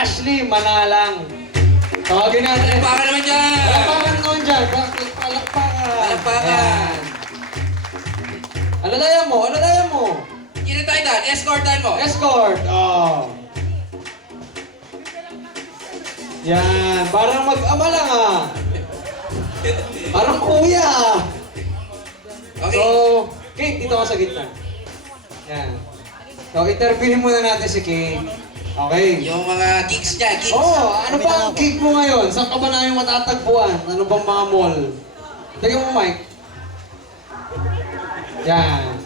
Ashley Manalang. Tawagin natin. Palakpakan naman dyan! Palakpakan naman dyan. Palakpakan. Palakpakan. Alalayan mo, alalayan mo. Kinataitan, escortan mo. Escort. Oh. Yan. Parang mag-ama lang ah. Parang kuya. Okay. So, Kate, dito ka sa gitna. Yan. So, interviewin muna natin si Kate. Okay. Yung mga gigs niya, gigs. Oh, ano ba ang gig mo ngayon? Saan ka ba namin matatagpuan? Ano bang mga mall? Tignan mo, Mike. Yan.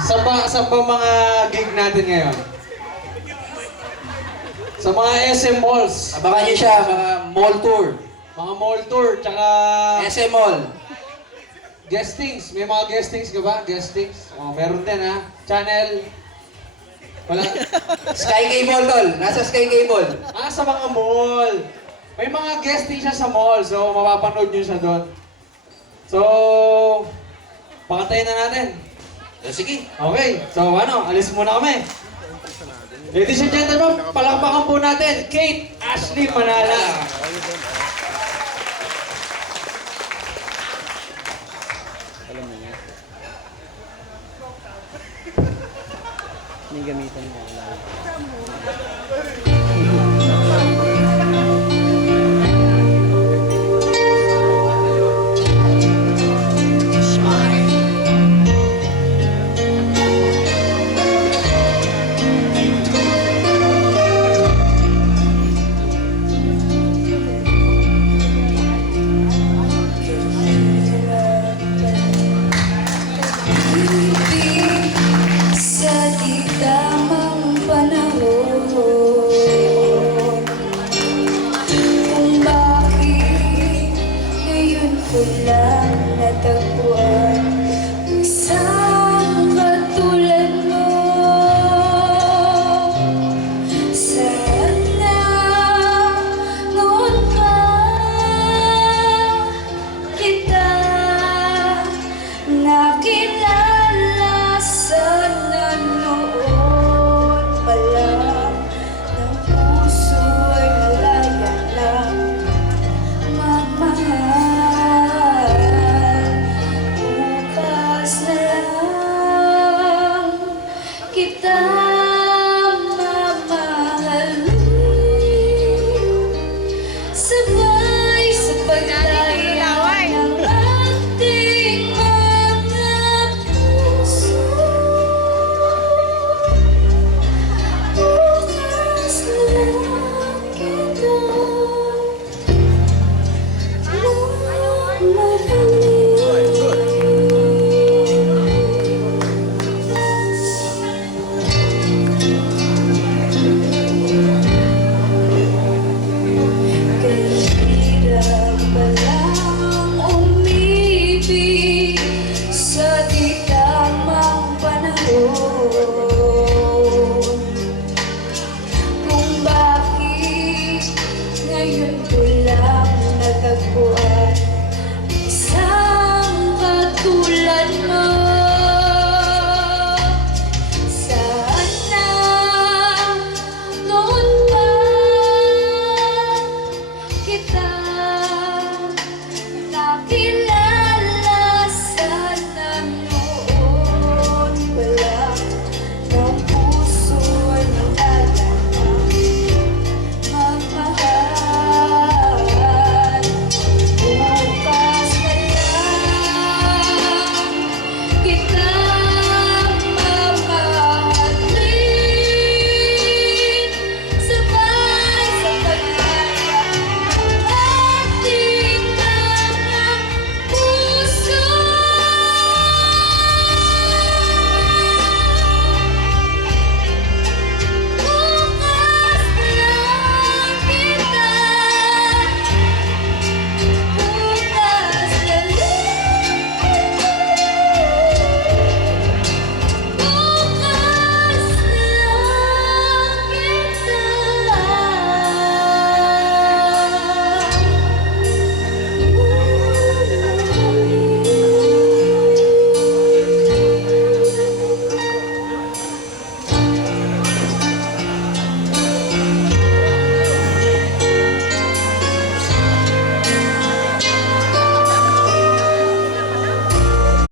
Saan ba mga gig natin ngayon? Sa mga SM malls. Abangan niyo siya, mga mall tour. Mga mall tour, tsaka SM Mall. guestings. May mga guestings ka ba? Guestings? Oh, meron din ha. Channel. Wala. Sky Cable, tol. Nasa Sky Cable. Sa mga mall. May mga guesting siya sa mall, so mapapanood nyo siya doon. So, pakantayin na natin. Sige. Okay, so ano, alis muna kami. Ladies and gentlemen, palakpakan po natin, Kate Ashley Manalang. Alam mo niya. May gamitan mo.